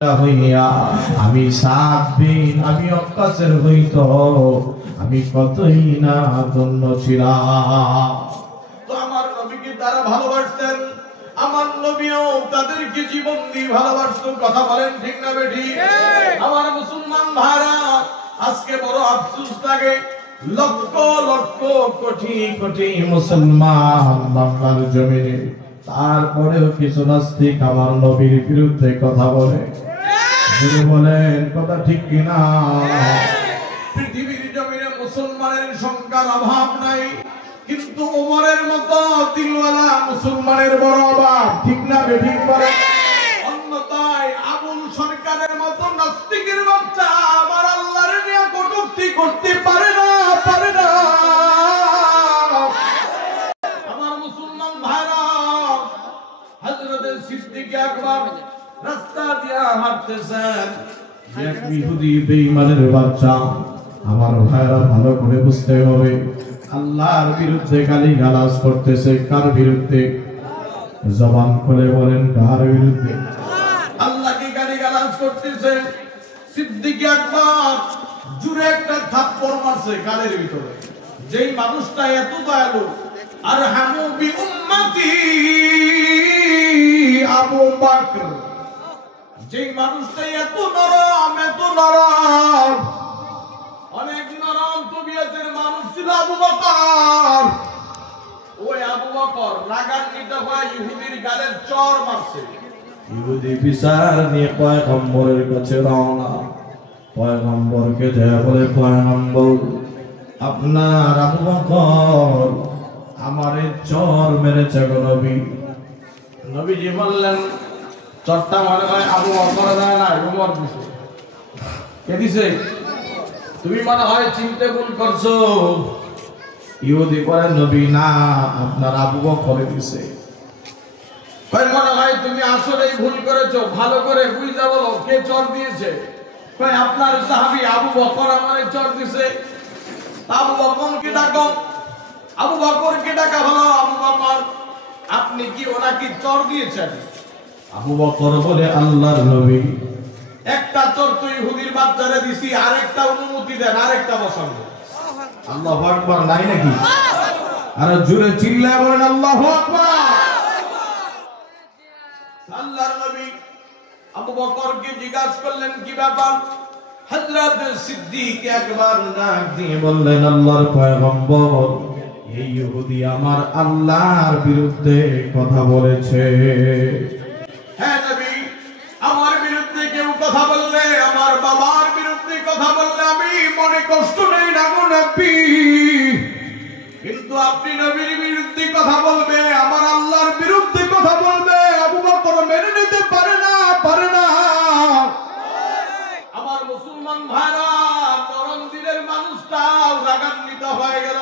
হইয়া আমি সাত দিন আমি অকাশের হইত আমি কতই না ধন্য ছিলাম। তো আমার নবীকে তারা ভালোবাসতেন, আমার নবীও তাদেরকে জীবন দিয়ে ভালোবাসতেন। কথা বলেন ঠিক না বেঠিক? আমার মুসলমান ভাইরা, আজকে বড় আফসোস লাগে, লক্ষ লক্ষ কোটি কোটি মুসলমান বাংলার জমিনে, তারপরেও কিছু নাস্তিক আমার নবীর বিরুদ্ধে কথা বলে। বলেন কথা ঠিক কিনা? পৃথিবীর জমিনে মুসলমানের সংখ্যার অভাব নাই, কিন্তু ওমরের মতো দিলওয়ালা মুসলমানের বড় অভাব। ঠিক না বেঠিক? বলে অন্যথায় আবুল সরকারের মতো নাস্তিকের বাচ্চা আমার আল্লাহর নিয়ে কটূক্তি করতে পারে না, পারে না। আমার মুসলমান ভাইরা, হযরত সিদ্দিক আকবর রাস্তা দিয়া হাঁটতেছেন, এক ইহুদি বেঈমানের বাচ্চা। আমার ভাইরা ভালো করে বুঝতে হবে, আল্লাহর বিরুদ্ধে গালিগালাজ করতেছে। কার বিরুদ্ধে? জবান খুলে বলেন, কার বিরুদ্ধে? আল্লাহকে গালিগালাজ করতেছে। সিদ্দিক আকবর জুরে একটা থাপ্পড় মারছে গালের ভিতরে। যেই মানুষটা এত দয়ালু, আরহামু বি উম্মতি আবু বকর, যেই মানুষটা এত নরম, এত নরম, অনেক নরম তবিয়তের মানুষ ছিল আবু বকর। ওই আবু বকর রাগান্বিত হয়ে ইহুদির গালের চর মারছে। ইহুদি বিচার নিয়ে পয়গম্বরের কাছে রওনা। পয়গম্বরকে যায় বলে, পয়গম্বর আপনার আবু বকর আমারে চর মেরেছে গো নবী। নবীজি বললেন, চরটা মনে হয় আবু বকর দেয় না, উমর দিছে। কে দিছে? তুমি মনে হয় চিনতে ভুল করছো। ইহুদি বলে, নবী না, আপনার আবু বকর দিছে। কয় মনে হয় তুমি আসলেই ভুল করেছো, ভালো করে বুঝা বলো কে চর দিয়েছে। কয় আপনার সাহাবী আবু বকর আমারে চর দিছে। আবু বকরকে ডাকো। আবু বকরকে ডাকা হলো, আবু বকর আপনি কি ওনাকে চর দিয়েছেন? আবু বকর বলে, আল্লাহর নবী একটা চর তো ইহুদির বাচ্চারে দিছি, আরেকটা অনুমতি দেন, আরেকটা বসান। আল্লাহু আকবার নাই নাকি? আর জোরে চিল্লায় বলেন আল্লাহু আকবার। আল্লাহর নবী আবু বকরকে জিজ্ঞাসা করলেন, কি ব্যাপার? হযরত সিদ্দিক আকবর ডাক দিয়ে বললেন, আল্লাহর পয়গম্বর এই ইহুদি আমার আল্লাহর বিরুদ্ধে কথা বলেছে। হ্যাঁ নবী, আমার বিরুদ্ধে কেউ কথা বললে, আমার বাবার বিরুদ্ধে কথা বললে আমি মনে কষ্ট নেই না গো নবী, কিন্তু আপনি নবীর বিরুদ্ধে কথা বলবে, আমার আল্লাহর বিরুদ্ধে কথা বলবে, আবু বকর মেনে নিতে পারে না, পারে না। আমার মুসলমান ভাইরা, নরম দিলের মানুষটাও রাগান্বিত হয়ে গেল।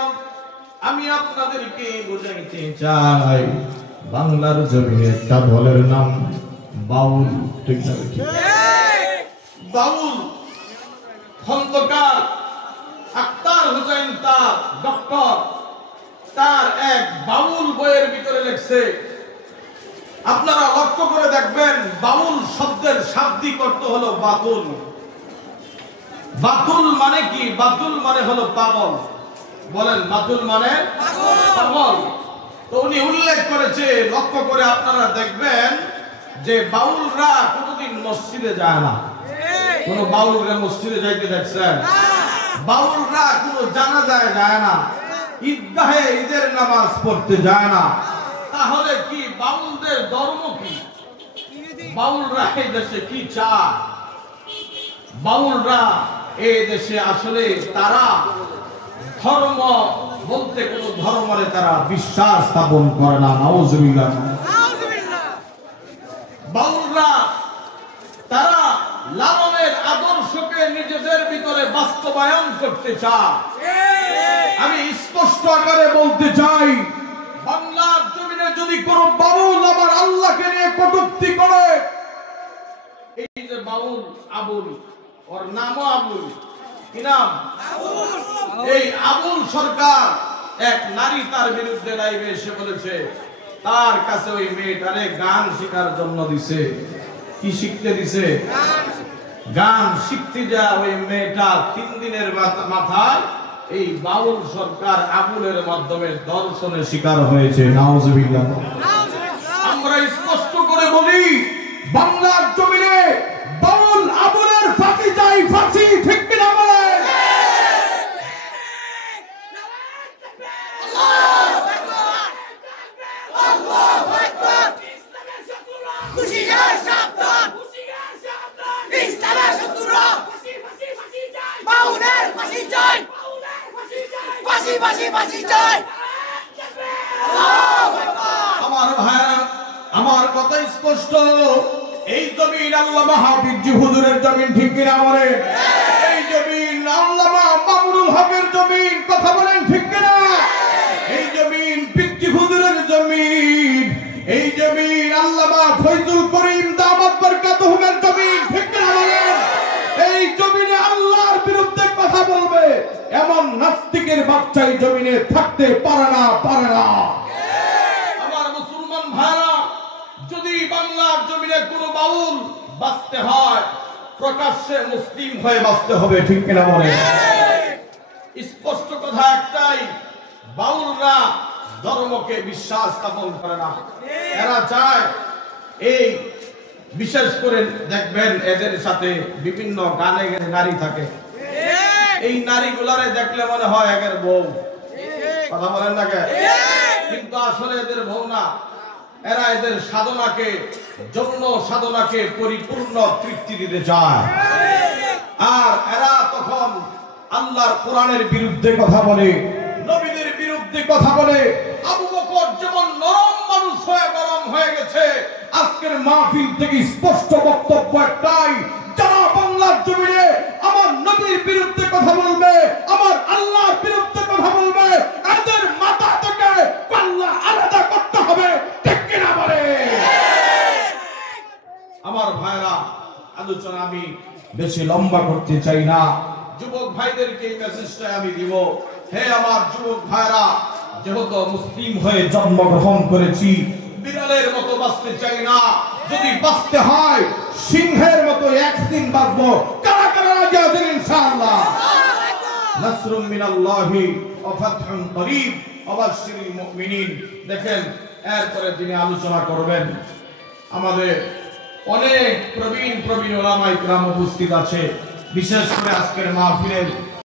আমি আপনাদেরকে বুঝাইতে চাই, বাংলার জমিনে একটা দলের নাম বাউল। ঠিক না? বাউল খন্দকার আক্তার হোসেন তার ডক্টর, তার এক বাউল বইয়ের ভিতরে লিখছে, আপনারা লক্ষ্য করে দেখবেন, বাউল শব্দের শাব্দিক অর্থ হলো বাতুল। বাতুল মানে কি? বাতুল মানে হলো পাগল। বলেন, বাতুল মানে পাগল। তো উনি উল্লেখ করেছে, লক্ষ্য করে আপনারা দেখবেন যে বাউলরা কোনোদিন মসজিদে যায় না। কোন বাউলরা মসজিদে যাইতে দেখছেন? বাউলরা কোনো জানাজায় যায় না, ঈদগাহে ঈদের নামাজ পড়তে যায় না। তাহলে কি বাউলদের ধর্ম কি? বাউলরা এই দেশে কি চায়? বাউলরা এই দেশে আসলে তারা ধর্ম বলতে কোন ধর্মে তারা বিশ্বাস স্থাপন করে না। নাউজুবিল্লাহ। বাউলরা তারা লালনের আদর্শকে নিজেদের ভিতরে বাস্তবায়ন করতে চায়। আমি স্পষ্ট আকারে বলতে চাই, বাংলার জমিনে যদি কোন বাউল আমার আল্লাহকে নিয়ে কটূক্তি করে, এই যে বাউল আবুল, ওর নামও আবুল, কি নাম? এই আবুল সরকার এক নারী তার বিরুদ্ধে লাইভে এসে বলেছে তার কাছে ওই মেয়েটারে গান শেখার জন্য দিছে। কি শিখতে দিছে? গান শিখতে যা ওই মেয়েটা 3 দিনের মাথায় এই বাউল সরকার আবুলের মাধ্যমে দর্শনের শিকার হয়েছে। নাউজুবিল্লাহ। আমরা স্পষ্ট করে বলি, বাংলার জমিনে বাউল আবুলের ফাঁসি চাই, ফাঁসি। ঠিক কিনা বলেন? আমার ভাইরা, আমার কথা স্পষ্ট। এই জমিন আল্লামা হাফিজ হুজুরের জমিন। ঠিক কিনা বলেন? এই জমিন আল্লামা মামুনুল হকের জমিন। কথা বলেন ঠিক কিনা? এই জমিন পিচ্চি হুজুরের জমিন। এই জমিন আল্লামা ফয়জুল করিম দামাত বরকাতুহুমের জমিন। ঠিক কিনা বলেন? এই জমিনে আল্লাহর বিরুদ্ধে কথা বলবে এমন নাস্তিকের বাচ্চা এই জমিনে থাকতে পারে না, পারে না। আমার মুসলমান ভাইরা, যদি বাংলার জমিনে কোনো বাউল বাঁচতে হয়, প্রকাশ্যে মুসলিম হয়ে বাঁচতে হবে। ঠিক কিনা বলেন? স্পষ্ট কথা একটাই, বাউলরা ধর্মকে বিশ্বাস স্থাপন করে না। এরা চায়, এই বিশেষ করে দেখবেন এদের সাথে বিভিন্ন গানে গানে নারী থাকে। এই নারীগুলারে দেখলে মনে হয় একের বউ। কথা বলেন না কে? কিন্তু আসলে এদের বউ না। এরা এদের সাধনাকে, যৌন সাধনাকে পরিপূর্ণ তৃপ্তি দিতে চায়। আর এরা তখন আল্লাহর কোরআনের বিরুদ্ধে কথা বলে, নবীদের বিরুদ্ধে কথা বলে। আবু বকর যেমন নরম মানুষ হয়ে গরম হয়ে গেছে, আজকের মাহফিল থেকে স্পষ্ট বক্তব্য একটাই, যারা বাংলার জমিনে আমার নবীর বিরুদ্ধে কথা বলবে, আমার আল্লাহর বিরুদ্ধে কথা বলবে, এদের মাথা থেকে পাল্লা আলাদা করতে হবে। ঠিক কিনা বলে? আমার ভাইরা, আলোচনা আমি বেশি লম্বা করতে চাই না। যুবক ভাইদেরকে এই মেসেজটা আমি দিব, হে আমার যুবক ভাইরা, যেহেতু মুসলিম হয়ে জন্মগ্রহণ করেছি, বিড়ালের মতো বাঁচতে চাই না। যদি বাঁচতে হয় সিংহের মতো একদিন বাঁচবো। কারা কারা রাজি আছেন ইনশাআল্লাহ? নাসরুম মিনাল্লাহি ওয়া ফাতহুন করিব ওয়া বাশশিরিল মুমিনিন। দেখেন, এরপরে তিনি আলোচনা করবেন। আমাদের অনেক প্রবীণ ওলামা ইকরাম উপস্থিত আছে। বিশেষ করে আজকের মাহফিলের